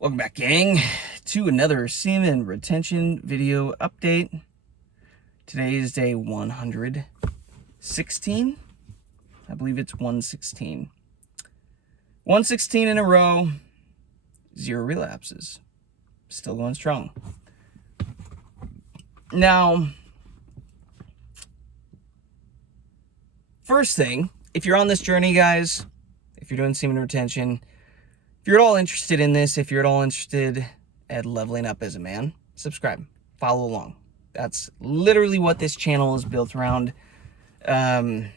Welcome back, gang, to another semen retention video update. Today is day 116. I believe it's 116. 116 in a row, 0 relapses. Still going strong. Now, first thing, if you're on this journey, guys, if you're doing semen retention, if you're at all interested in this, if you're at all interested at leveling up as a man, subscribe, follow along. That's literally what this channel is built around. It's a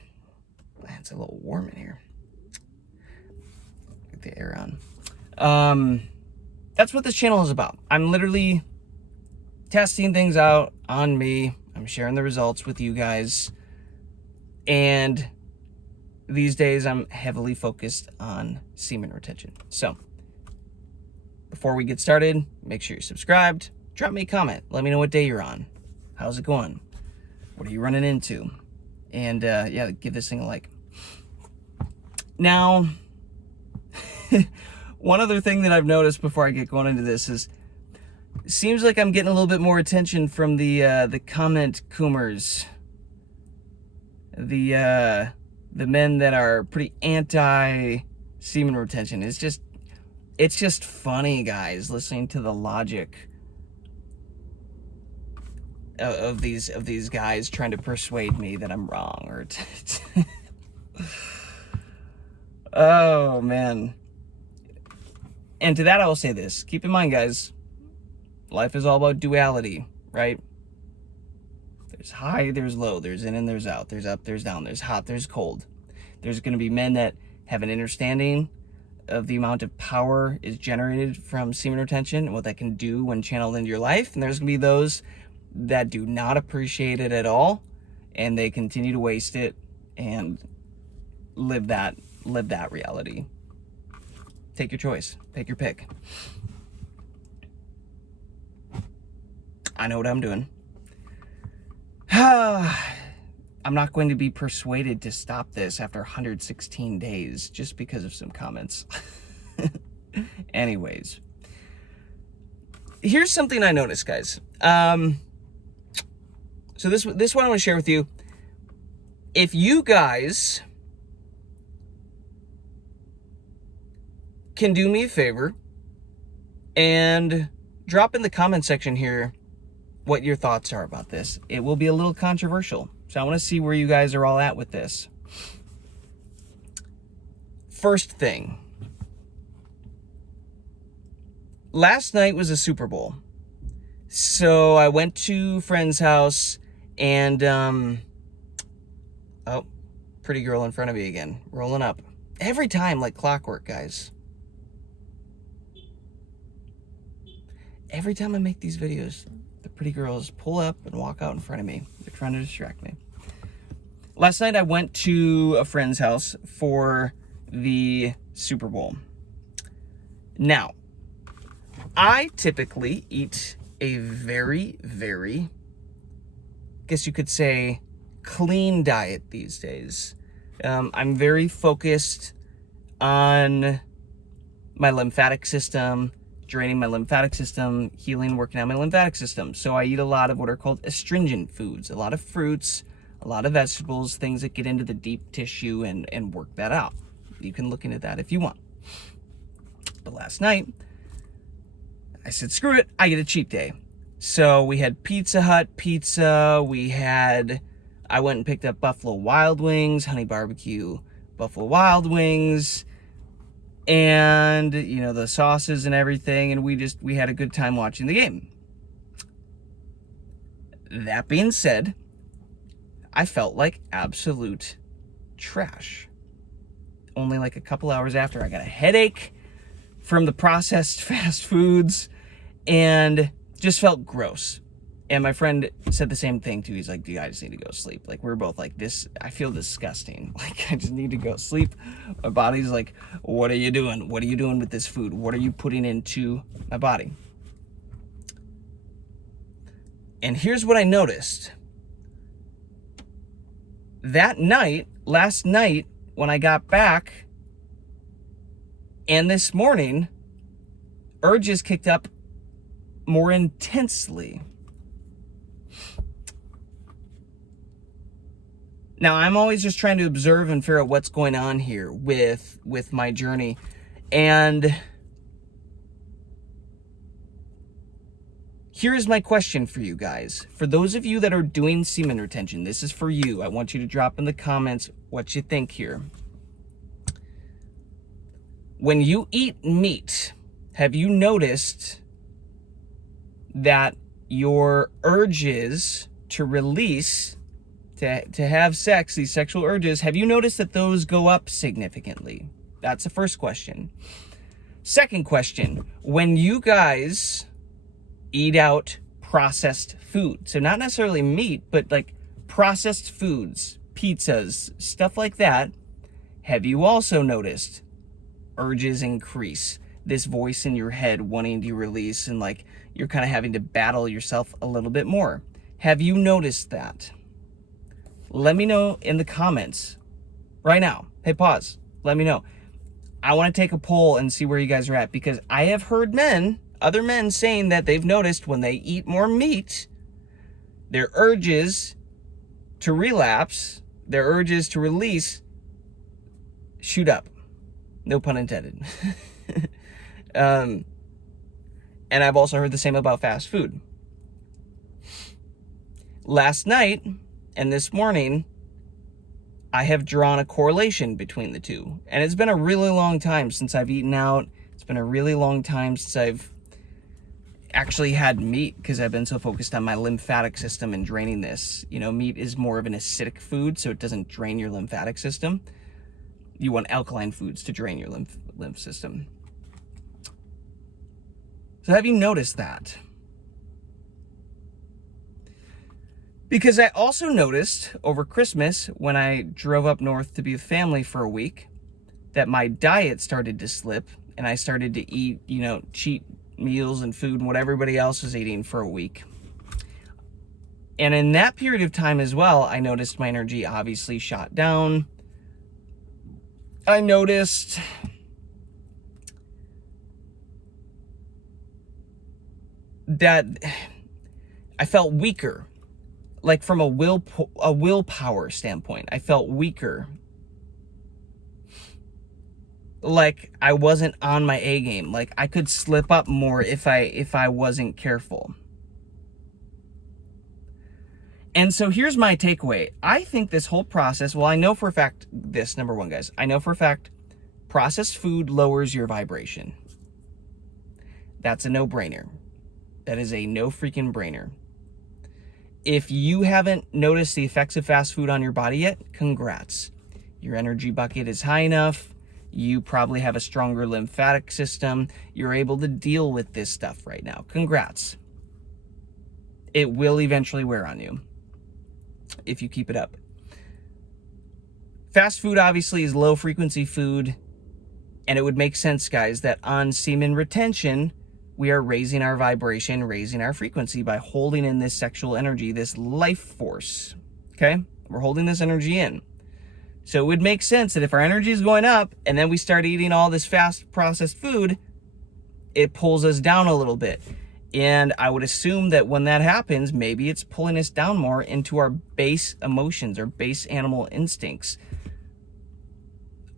little warm in here. Get the air on. That's what this channel is about. I'm literally testing things out on me. I'm sharing the results with you guys. And these days, I'm heavily focused on semen retention. So, before we get started, make sure you're subscribed. Drop me a comment. Let me know what day you're on. How's it going? What are you running into? And, yeah, give this thing a like. Now, one other thing that I've noticed before I get going into this is, it seems like I'm getting a little bit more attention from the comment coomers. The men that are pretty anti-semen retention. It's just funny, guys, listening to the logic of these guys trying to persuade me that I'm wrong. Or oh, man. And to that, I will say this. Keep in mind, guys, life is all about duality, right? There's high, there's low, there's in and there's out, there's up, there's down, there's hot, there's cold. There's going to be men that have an understanding of the amount of power is generated from semen retention and what that can do when channeled into your life. And there's going to be those that do not appreciate it at all, and they continue to waste it and live that reality. Take your choice. Take your pick. I know what I'm doing. I'm not going to be persuaded to stop this after 116 days just because of some comments. Anyways, here's something I noticed, guys. So this one I want to share with you. If you guys can do me a favor and drop in the comment section here what your thoughts are about this. It will be a little controversial, so I want to see where you guys are all at with this. First thing. Last night was a Super Bowl. So I went to a friend's house and, oh, pretty girl in front of me again, rolling up. Every time, like clockwork, guys. Every time I make these videos, the pretty girls pull up and walk out in front of me. They're trying to distract me. Last night I went to a friend's house for the Super Bowl. Now, I typically eat a very, very, guess you could say, clean diet these days. I'm very focused on my lymphatic system, draining my lymphatic system, healing, working out my lymphatic system. So I eat a lot of what are called astringent foods, a lot of fruits, a lot of vegetables, things that get into the deep tissue and work that out. You can look into that if you want. But last night, I said, screw it, I get a cheat day. So we had Pizza Hut pizza, I went and picked up Buffalo Wild Wings, honey barbecue Buffalo Wild Wings, and, you know, the sauces and everything, and we had a good time watching the game. That being said, I felt like absolute trash. Only like a couple hours after, I got a headache from the processed fast foods and just felt gross. And my friend said the same thing too. He's like, dude, I just need to go sleep. Like, we're both like, I feel disgusting. Like, I just need to go sleep. My body's like, what are you doing? What are you doing with this food? What are you putting into my body? And here's what I noticed. That night, last night, when I got back, and this morning, urges kicked up more intensely. Now, I'm always just trying to observe and figure out what's going on here with my journey. And here's my question for you guys. For those of you that are doing semen retention, this is for you. I want you to drop in the comments what you think here. When you eat meat, have you noticed that your urges to release, to have sex, these sexual urges, have you noticed that those go up significantly? That's the first question. Second question, when you guys eat out processed food, so not necessarily meat, but like processed foods, pizzas, stuff like that, have you also noticed urges increase? This voice in your head wanting to release, and like you're kind of having to battle yourself a little bit more. Have you noticed that? Let me know in the comments right now. Hey, pause. Let me know. I want to take a poll and see where you guys are at, because I have heard other men saying that they've noticed when they eat more meat, their urges to relapse, their urges to release shoot up. No pun intended. And I've also heard the same about fast food. Last night and this morning, I have drawn a correlation between the two. And it's been a really long time since I've eaten out. It's been a really long time since I've actually had meat, because I've been so focused on my lymphatic system and draining this. You know, meat is more of an acidic food, so it doesn't drain your lymphatic system. You want alkaline foods to drain your lymph system. So have you noticed that? Because I also noticed over Christmas, when I drove up north to be with family for a week, that my diet started to slip, and I started to eat, cheat meals and food and what everybody else was eating for a week. And in that period of time as well, I noticed my energy obviously shot down. I noticed that I felt weaker, like from a willpower standpoint. I felt weaker, like I wasn't on my A game, like I could slip up more if I wasn't careful. And so here's my takeaway. I think this whole process, well, I know for a fact this, number one, guys, I know for a fact processed food lowers your vibration. That's a no-brainer. That is a no freaking brainer. If you haven't noticed the effects of fast food on your body yet, congrats. Your energy bucket is high enough. You probably have a stronger lymphatic system. You're able to deal with this stuff right now. Congrats. It will eventually wear on you if you keep it up. Fast food obviously is low frequency food, and it would make sense, guys, that on semen retention, we are raising our vibration, raising our frequency by holding in this sexual energy, this life force, okay? We're holding this energy in. So it would make sense that if our energy is going up and then we start eating all this fast processed food, it pulls us down a little bit. And I would assume that when that happens, maybe it's pulling us down more into our base emotions, our base animal instincts.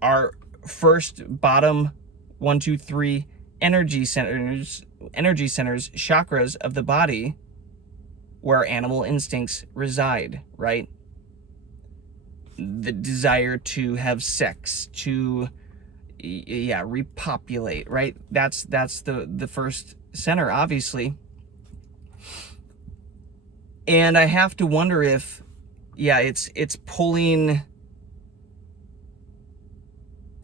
Our first, bottom, 1, 2, 3 energy centers, chakras of the body, where animal instincts reside, right? The desire to have sex, to repopulate, right? That's the first center, obviously. And I have to wonder if it's pulling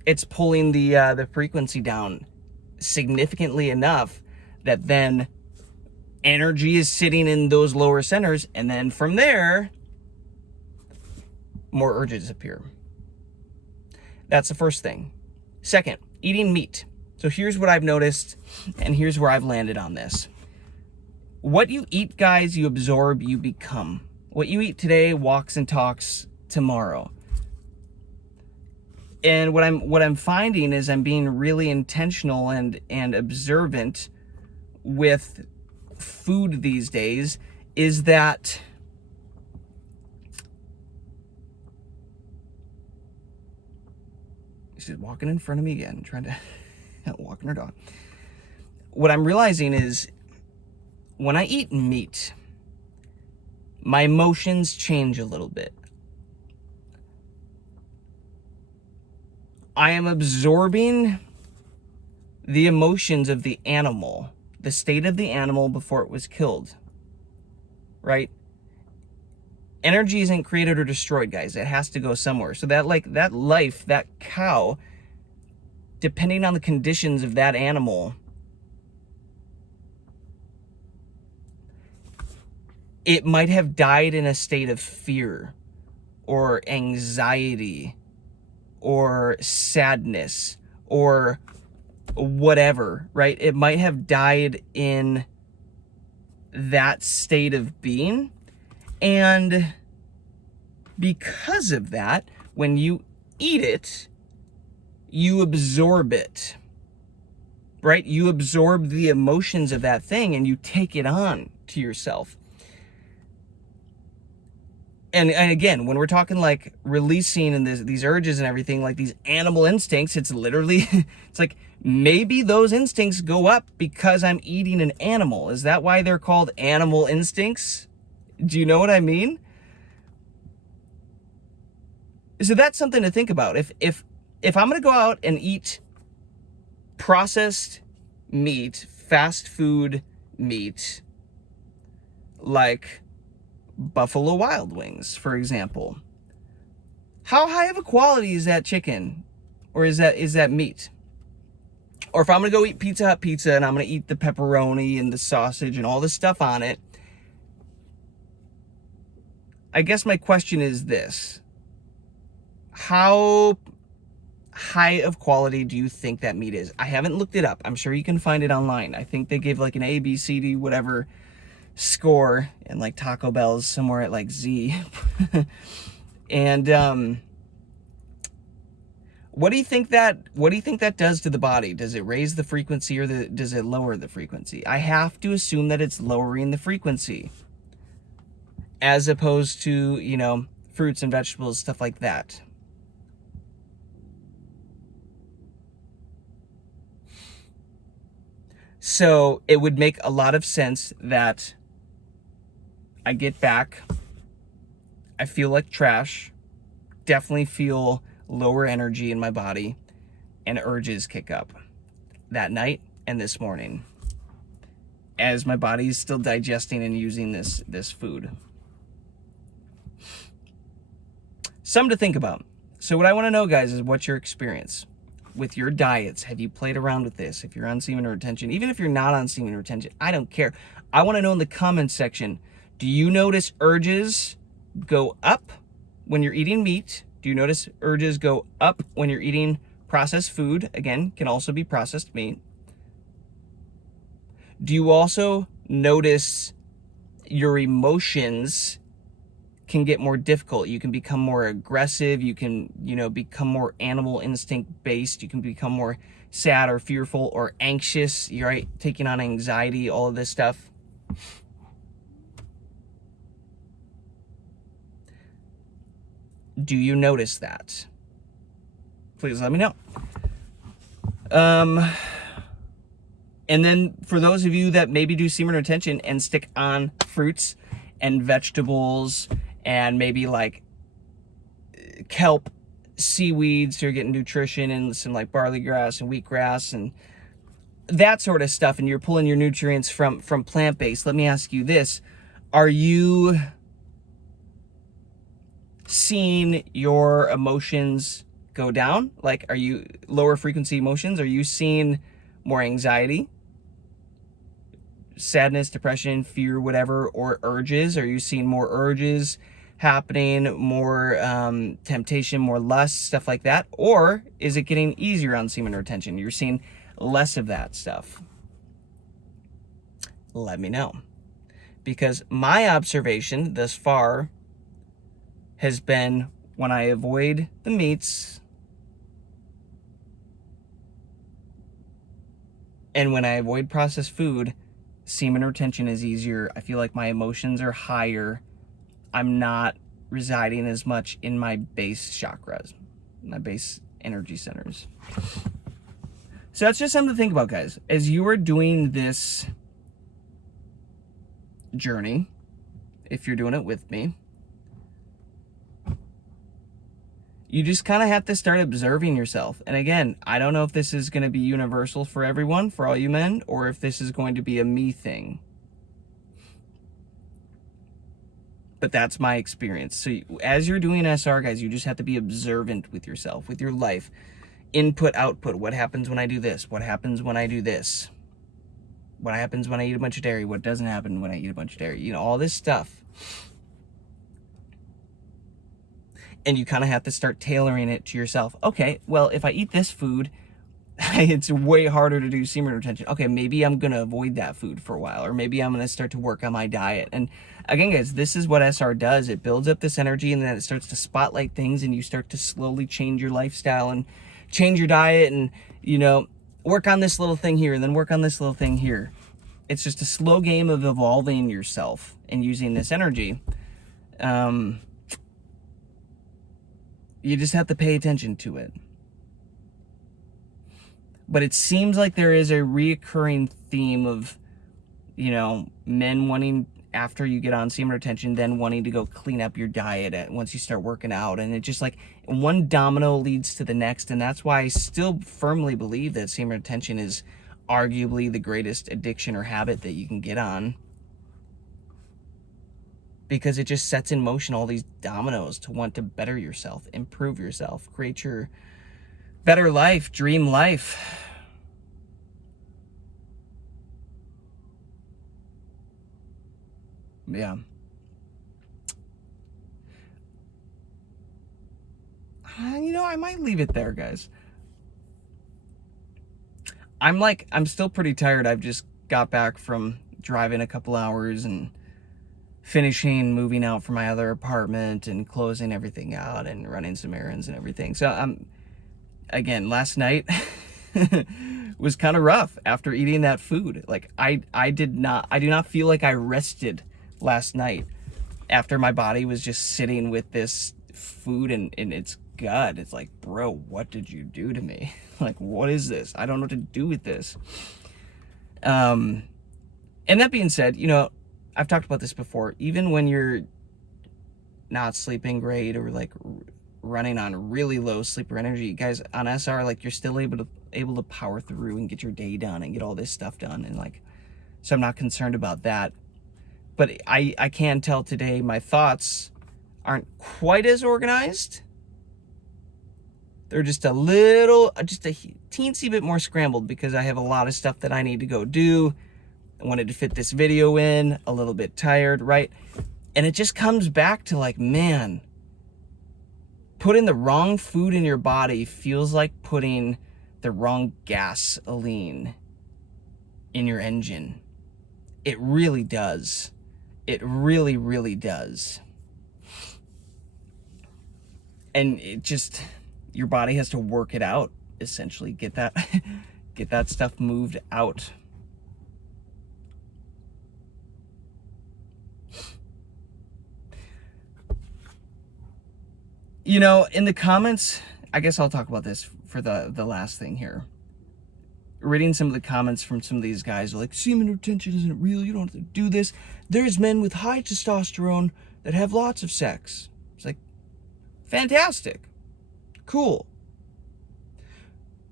the frequency down significantly enough that then energy is sitting in those lower centers, and then from there more urges appear. That's the first thing. Second, eating meat. So here's what I've noticed, and here's where I've landed on this. What you eat, guys, you absorb, you become. What you eat today walks and talks tomorrow. And what I'm finding is I'm being really intentional and observant with food these days, is that she's walking in front of me again, trying to walking her dog. What I'm realizing is when I eat meat, my emotions change a little bit. I am absorbing the emotions of the animal, the state of the animal before it was killed, right? Energy isn't created or destroyed, guys. It has to go somewhere. So that life, that cow, depending on the conditions of that animal, it might have died in a state of fear or anxiety or sadness or whatever, right? It might have died in that state of being. And because of that, when you eat it, you absorb it, right? You absorb the emotions of that thing and you take it on to yourself. And again, when we're talking like releasing and these urges and everything, like these animal instincts, it's literally, it's like maybe those instincts go up because I'm eating an animal. Is that why they're called animal instincts? Do you know what I mean? So that's something to think about. If I'm going to go out and eat processed meat, fast food meat, like Buffalo Wild Wings, for example, how high of a quality is that chicken, or is that meat? Or if I'm gonna go eat Pizza Hut pizza and I'm gonna eat the pepperoni and the sausage and all this stuff on it, I guess my question is this: how high of quality do you think that meat is? I haven't looked it up. I'm sure you can find it online. I think they give like an A, B, C, D, whatever score, and like Taco Bell's somewhere at like Z. And what do you think that does to the body? Does it raise the frequency, or does it lower the frequency? I have to assume that it's lowering the frequency, as opposed to, you know, fruits and vegetables, stuff like that. So it would make a lot of sense that I get back, I feel like trash, definitely feel lower energy in my body, and urges kick up that night and this morning as my body is still digesting and using this food. Something to think about. So what I want to know, guys, is what's your experience with your diets? Have you played around with this? If you're on semen retention, even if you're not on semen retention, I don't care. I want to know in the comments section, do you notice urges go up when you're eating meat? Do you notice urges go up when you're eating processed food? Again, can also be processed meat. Do you also notice your emotions can get more difficult? You can become more aggressive. You can, you know, become more animal instinct based. You can become more sad or fearful or anxious. You're right, taking on anxiety, all of this stuff. Do you notice that? Please let me know. And then for those of you that maybe do semen retention and stick on fruits and vegetables and maybe like kelp, seaweeds, so you're getting nutrition and some like barley grass and wheatgrass and that sort of stuff, and you're pulling your nutrients from plant-based, let me ask you this: are you seeing your emotions go down? Like, are you lower frequency emotions? Are you seeing more anxiety, sadness, depression, fear, whatever, or urges? Are you seeing more urges happening, more temptation, more lust, stuff like that? Or is it getting easier on semen retention? You're seeing less of that stuff? Let me know, because my observation thus far has been, when I avoid the meats, And when I avoid processed food, semen retention is easier. I feel like my emotions are higher. I'm not residing as much in my base chakras, my base energy centers. So that's just something to think about, guys. As you are doing this journey, if you're doing it with me, you just kind of have to start observing yourself. And again, I don't know if this is going to be universal for everyone, for all you men, or if this is going to be a me thing. But that's my experience. So as you're doing SR, guys, you just have to be observant with yourself, with your life. Input, output. What happens when I do this? What happens when I do this? What happens when I eat a bunch of dairy? What doesn't happen when I eat a bunch of dairy? You know, all this stuff. And you kind of have to start tailoring it to yourself. Okay, well, if I eat this food, it's way harder to do semen retention. Okay, maybe I'm going to avoid that food for a while, or maybe I'm going to start to work on my diet. And again, guys, this is what SR does. It builds up this energy, and then it starts to spotlight things, and you start to slowly change your lifestyle and change your diet, and, you know, work on this little thing here, and then work on this little thing here. It's just a slow game of evolving yourself and using this energy. You just have to pay attention to it. But it seems like there is a reoccurring theme of, you know, men wanting, after you get on semen retention, then wanting to go clean up your diet once you start working out. And it just like one domino leads to the next. And that's why I still firmly believe that semen retention is arguably the greatest addiction or habit that you can get on. Because it just sets in motion all these dominoes to want to better yourself, improve yourself, create your better life, dream life. Yeah. You know, I might leave it there, guys. I'm still pretty tired. I've just got back from driving a couple hours and finishing moving out from my other apartment and closing everything out and running some errands and everything. So again, last night was kind of rough after eating that food. Like I do not feel like I rested last night after my body was just sitting with this food in its gut. It's like, bro, what did you do to me? Like, what is this? I don't know what to do with this. And that being said, you know, I've talked about this before. Even when you're not sleeping great or like running on really low sleeper energy, guys, on SR, like, you're still able to power through and get your day done and get all this stuff done. And like, so I'm not concerned about that. But I can tell today my thoughts aren't quite as organized. They're just a teensy bit more scrambled because I have a lot of stuff that I need to go do. I wanted to fit this video in, a little bit tired, right? And it just comes back to like, man, putting the wrong food in your body feels like putting the wrong gasoline in your engine. It really does. It really, really does. And it just, your body has to work it out, essentially. Get that stuff moved out. You know, in the comments, I guess I'll talk about this for the last thing here. Reading some of the comments from some of these guys are like, semen retention isn't real, you don't have to do this. There's men with high testosterone that have lots of sex. It's like, fantastic. Cool.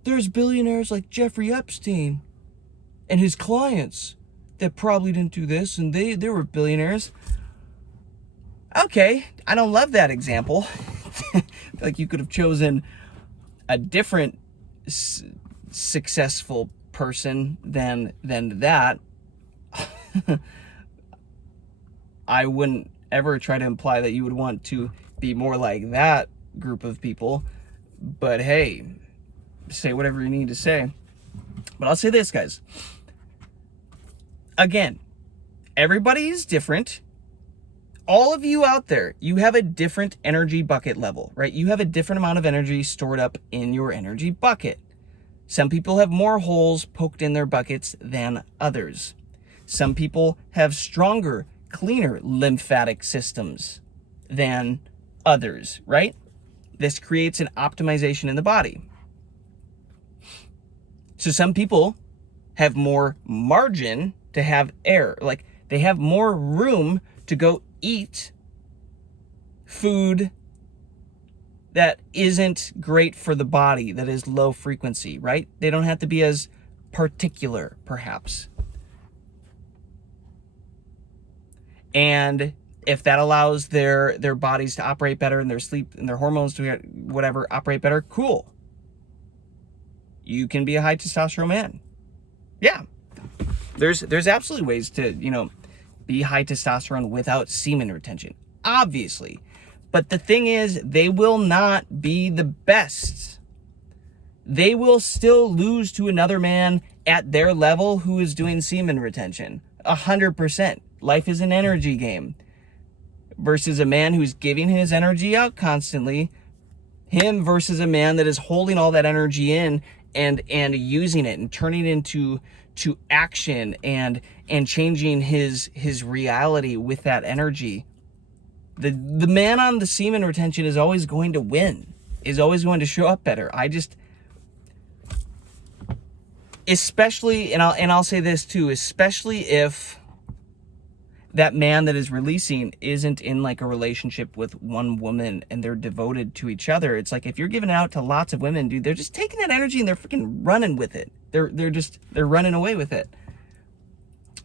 There's billionaires like Jeffrey Epstein and his clients that probably didn't do this, and they were billionaires. Okay, I don't love that example. Like, you could have chosen a different successful person than that. I wouldn't ever try to imply that you would want to be more like that group of people, but hey, say whatever you need to say. But I'll say this, guys. Again, everybody is different. All of you out there, you have a different energy bucket level, right? You have a different amount of energy stored up in your energy bucket. Some people have more holes poked in their buckets than others. Some people have stronger, cleaner lymphatic systems than others, right? This creates an optimization in the body. So some people have more margin to have air, like they have more room to go eat food that isn't great for the body, that is low frequency, right? They don't have to be as particular, perhaps. And if that allows their bodies to operate better and their sleep and their hormones to whatever operate better, cool. You can be a high testosterone man. Yeah. There's absolutely ways to, be high testosterone without semen retention. Obviously. But the thing is, they will not be the best. They will still lose to another man at their level who is doing semen retention. 100%. Life is an energy game. Versus a man who's giving his energy out constantly. Him versus a man that is holding all that energy in and using it and turning it into action and changing his reality with that energy. The man on the semen retention is always going to win, is always going to show up better. Especially, and I'll say this too, especially if that man that is releasing isn't in like a relationship with one woman and they're devoted to each other. It's like if you're giving it out to lots of women, dude, they're just taking that energy and they're freaking running with it. They're running away with it.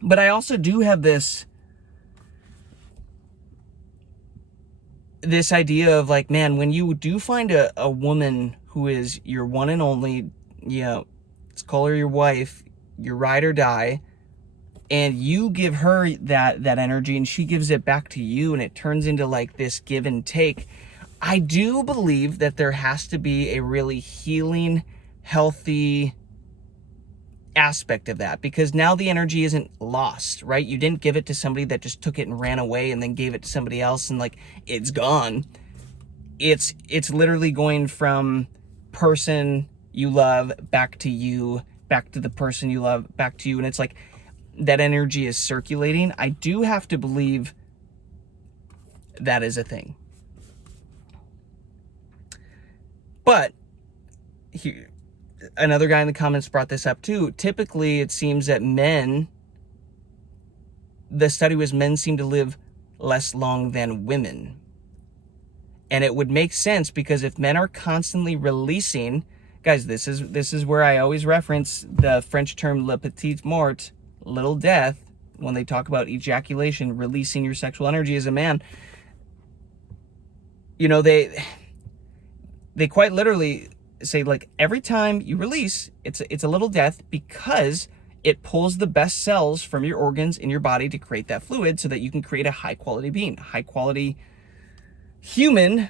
But I also do have this idea of like, man, when you do find a woman who is your one and only, let's call her your wife, your ride or die, and you give her that energy and she gives it back to you and it turns into like this give and take, I do believe that there has to be a really healing, healthy aspect of that, because now the energy isn't lost, right? You didn't give it to somebody that just took it and ran away and then gave it to somebody else and like it's gone. It's literally going from person you love back to you, back to the person you love, back to you, and it's like that energy is circulating. I do have to believe that is a thing. But here, another guy in the comments brought this up too. Typically, it seems that the study was men seem to live less long than women. And it would make sense because if men are constantly releasing, guys, this is where I always reference the French term le petit mort, little death, when they talk about ejaculation, releasing your sexual energy as a man. They quite literally say like every time you release, it's a little death because it pulls the best cells from your organs in your body to create that fluid so that you can create a high quality being, high quality human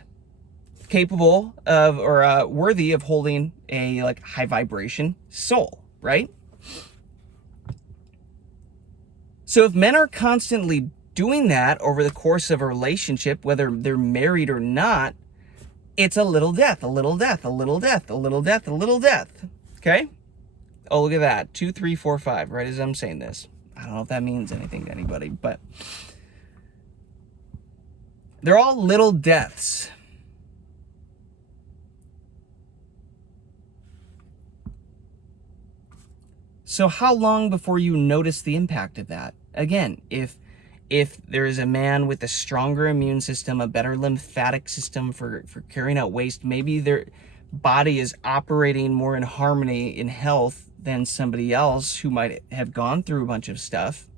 capable of or worthy of holding a like high vibration soul, right? So if men are constantly doing that over the course of a relationship, whether they're married or not, it's a little death, a little death, a little death, a little death, a little death. Okay? Oh, look at that. 2, 3, 4, 5, right as I'm saying this. I don't know if that means anything to anybody, but they're all little deaths. So how long before you notice the impact of that? Again, if there is a man with a stronger immune system, a better lymphatic system for carrying out waste, maybe their body is operating more in harmony, in health than somebody else who might have gone through a bunch of stuff.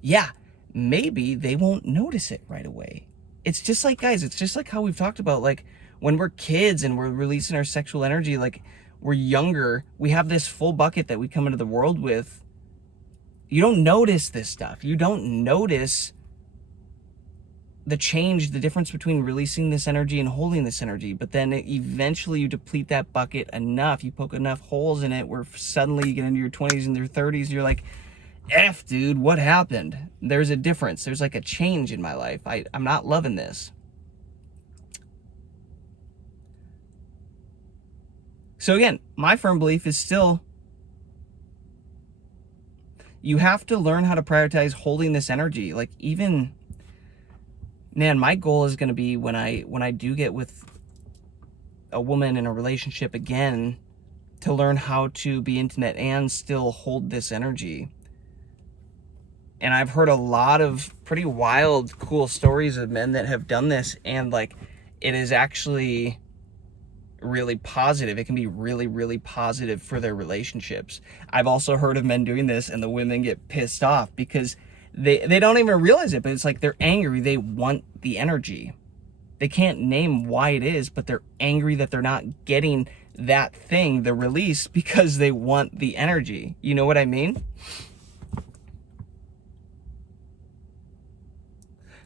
Yeah, maybe they won't notice it right away. It's just like, guys, it's just like how we've talked about, like when we're kids and we're releasing our sexual energy, like we're younger, we have this full bucket that we come into the world with. You don't notice this stuff. You don't notice the change, the difference between releasing this energy and holding this energy. But then eventually you deplete that bucket enough, you poke enough holes in it where suddenly you get into your 20s and your 30s, you're like, F, dude, what happened? There's a difference. There's like a change in my life. I'm not loving this. So again, my firm belief is still, you have to learn how to prioritize holding this energy. Like, even, man, my goal is going to be when I do get with a woman in a relationship again, to learn how to be intimate and still hold this energy. And I've heard a lot of pretty wild, cool stories of men that have done this, and like, it is actually really positive. It can be really, really positive for their relationships. I've also heard of men doing this and the women get pissed off because they don't even realize it, but it's like they're angry. They want the energy. They can't name why it is, but they're angry that they're not getting that thing, the release, because they want the energy. You know what I mean?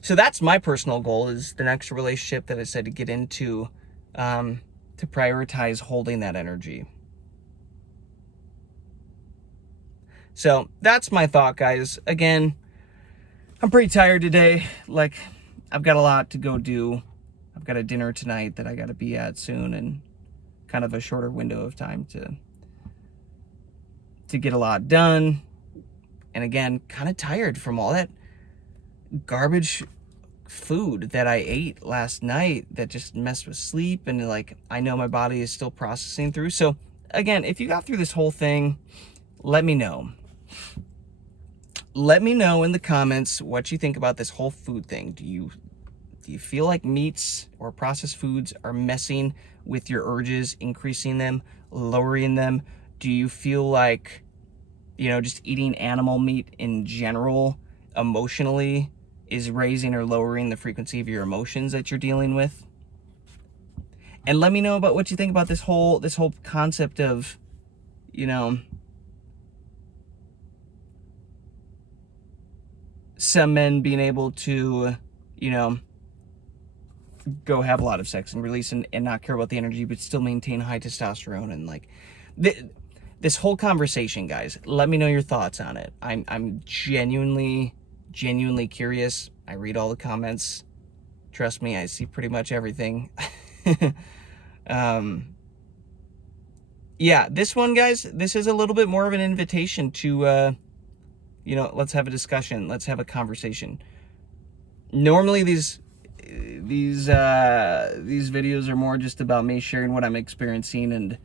So that's my personal goal, is the next relationship that I said to get into, to prioritize holding that energy. So that's my thought, guys. Again, I'm pretty tired today. Like, I've got a lot to go do. I've got a dinner tonight that I got to be at soon, and kind of a shorter window of time to get a lot done. And again, kind of tired from all that garbage food that I ate last night that just messed with sleep, and like, I know my body is still processing through. So again, if you got through this whole thing, let me know. Let me know in the comments what you think about this whole food thing. Do you feel like meats or processed foods are messing with your urges, increasing them, lowering them? Do you feel like, just eating animal meat in general emotionally is raising or lowering the frequency of your emotions that you're dealing with? And let me know about what you think about this whole concept of, some men being able to, go have a lot of sex and release and not care about the energy, but still maintain high testosterone. And like, this whole conversation, guys, let me know your thoughts on it. I'm genuinely curious. I read all the comments. Trust me, I see pretty much everything. Yeah, this one, guys, this is a little bit more of an invitation to, let's have a discussion. Let's have a conversation. Normally these videos are more just about me sharing what I'm experiencing and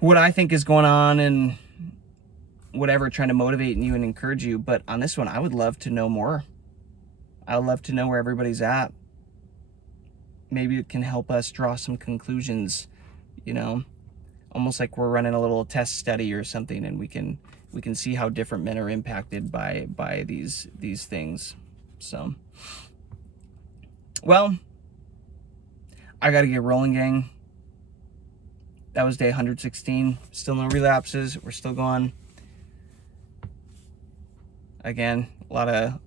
what I think is going on and whatever, trying to motivate you and encourage you. But on this one, I would love to know more. I would love to know where everybody's at. Maybe it can help us draw some conclusions, almost like we're running a little test study or something, and we can see how different men are impacted by these things. So, well, I got to get rolling, gang. That was day 116. Still no relapses. We're still going. Again, a lot of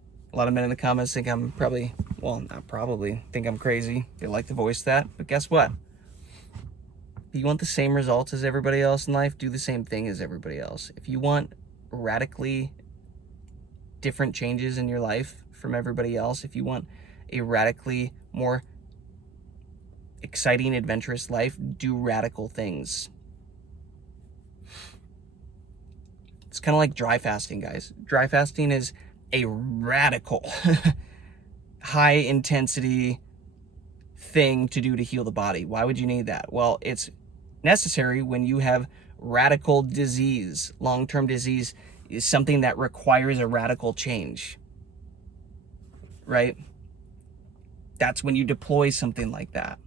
men in the comments think I'm think I'm crazy. They like to voice that. But guess what? If you want the same results as everybody else in life, do the same thing as everybody else. If you want radically different changes in your life from everybody else, if you want a radically more exciting, adventurous life, do radical things. It's kind of like dry fasting, guys. Dry fasting is a radical, high intensity thing to do to heal the body. Why would you need that? Well, it's necessary when you have radical disease. Long-term disease is something that requires a radical change, right? That's when you deploy something like that.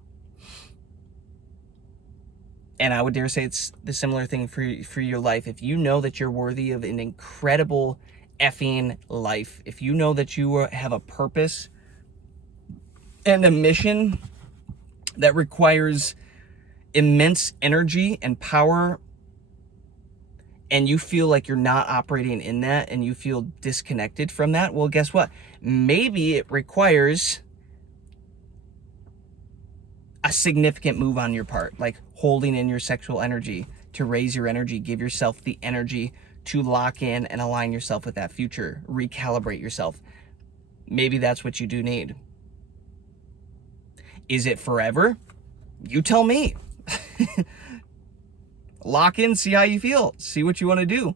And I would dare say it's the similar thing for your life. If you know that you're worthy of an incredible effing life, if you know that you have a purpose and a mission that requires immense energy and power, and you feel like you're not operating in that and you feel disconnected from that, well, guess what? Maybe it requires a significant move on your part, like holding in your sexual energy to raise your energy, give yourself the energy to lock in and align yourself with that future, recalibrate yourself. Maybe that's what you do need. Is it forever? You tell me. Lock in, see how you feel, see what you want to do.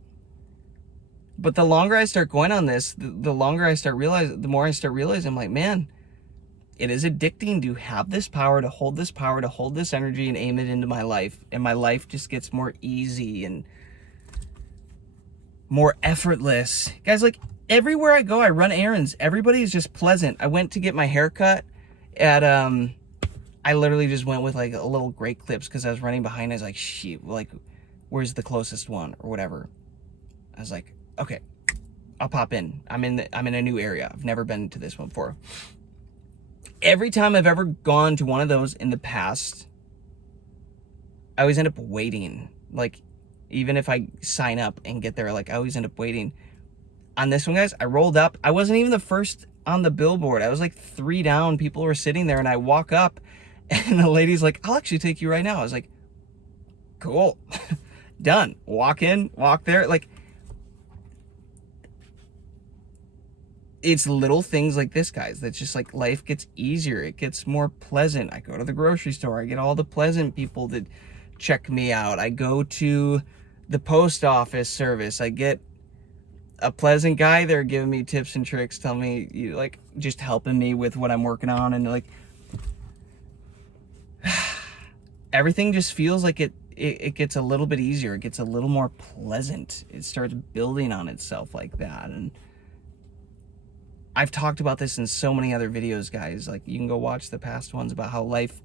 But the longer I start going on this, the longer I start realizing, the more I start realizing, I'm like, man, it is addicting to have this power, to hold this energy and aim it into my life. And my life just gets more easy and more effortless. Guys, like everywhere I go, I run errands. Everybody is just pleasant. I went to get my hair cut at, I literally just went with like a little Great Clips because I was running behind. I was like, shit, like, where's the closest one or whatever? I was like, okay, I'll pop in. I'm in a new area. I've never been to this one before. Every time I've ever gone to one of those in the past, I always end up waiting. Like, even if I sign up and get there, like, I always end up waiting. On this one, guys, I rolled up. I wasn't even the first on the billboard. I was like 3 down. People were sitting there, and I walk up, and the lady's like, I'll actually take you right now. I was like, cool. Done. Walk in, walk there. Like, it's little things like this, guys, that's just like life gets easier. It gets more pleasant. I go to the grocery store. I get all the pleasant people that check me out. I go to the post office service. I get a pleasant guy there giving me tips and tricks, telling me, like, just helping me with what I'm working on. And like, everything just feels like it gets a little bit easier. It gets a little more pleasant. It starts building on itself like that. And I've talked about this in so many other videos, guys. Like, you can go watch the past ones about how life,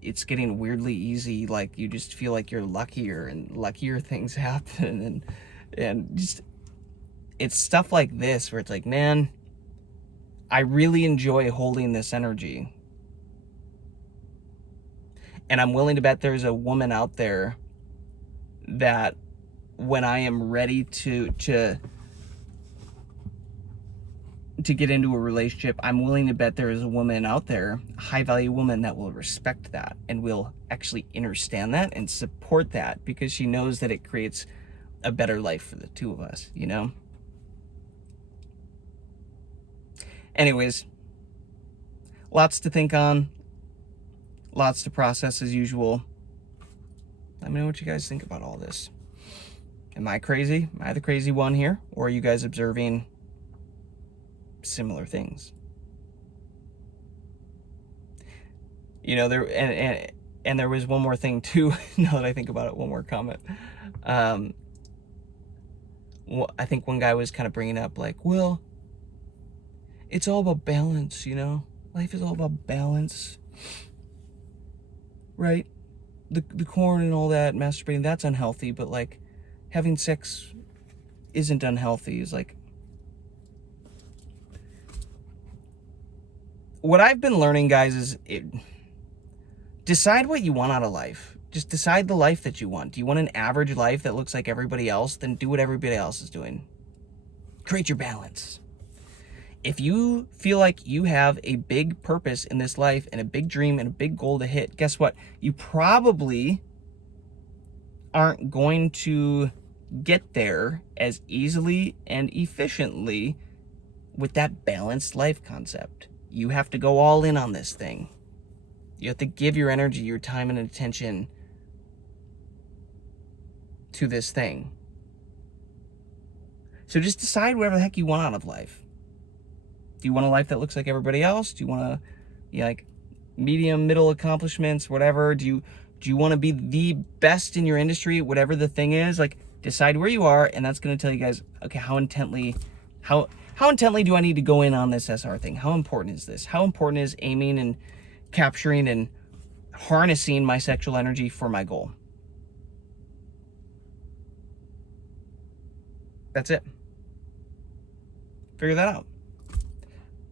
it's getting weirdly easy. Like, you just feel like you're luckier and luckier things happen. And just, it's stuff like this where it's like, man, I really enjoy holding this energy. And I'm willing to bet there's a woman out there that when I am ready to get into a relationship, I'm willing to bet there is a woman out there, a high value woman, that will respect that and will actually understand that and support that because she knows that it creates a better life for the two of us, you know? Anyways, lots to think on, lots to process as usual. Let me know what you guys think about all this. Am I crazy? Am I the crazy one here? Or are you guys observing similar things? You know, there and there was one more thing too. Now that I think about it, one more comment. I think one guy was kind of bringing up like, well, it's all about balance, you know? Life is all about balance, right? The corn and all that, masturbating, that's unhealthy, but like having sex isn't unhealthy. Is like, what I've been learning, guys, is decide what you want out of life. Just decide the life that you want. Do you want an average life that looks like everybody else? Then do what everybody else is doing. Create your balance. If you feel like you have a big purpose in this life and a big dream and a big goal to hit, guess what? You probably aren't going to get there as easily and efficiently with that balanced life concept. You have to go all in on this thing. You have to give your energy, your time, and attention to this thing. So just decide whatever the heck you want out of life. Do you want a life that looks like everybody else? Do you want to, like, medium, middle accomplishments, whatever? Do you want to be the best in your industry, whatever the thing is? Like, decide where you are, and that's going to tell you guys, okay, how intently do I need to go in on this SR thing? How important is this? How important is aiming and capturing and harnessing my sexual energy for my goal? That's it. Figure that out.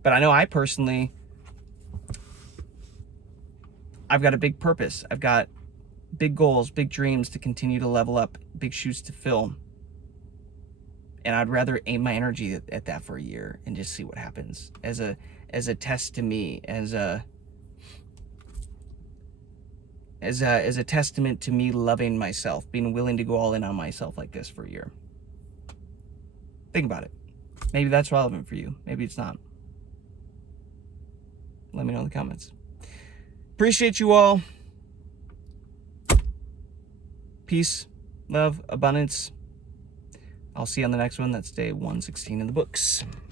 But I know I personally, I've got a big purpose. I've got big goals, big dreams to continue to level up, big shoes to fill. And I'd rather aim my energy at that for a year and just see what happens as a test to me, as a testament to me loving myself, being willing to go all in on myself like this for a year. Think about it. Maybe that's relevant for you. Maybe it's not. Let me know in the comments. Appreciate you all. Peace. love, abundance. I'll see you on the next one. That's day 116 in the books.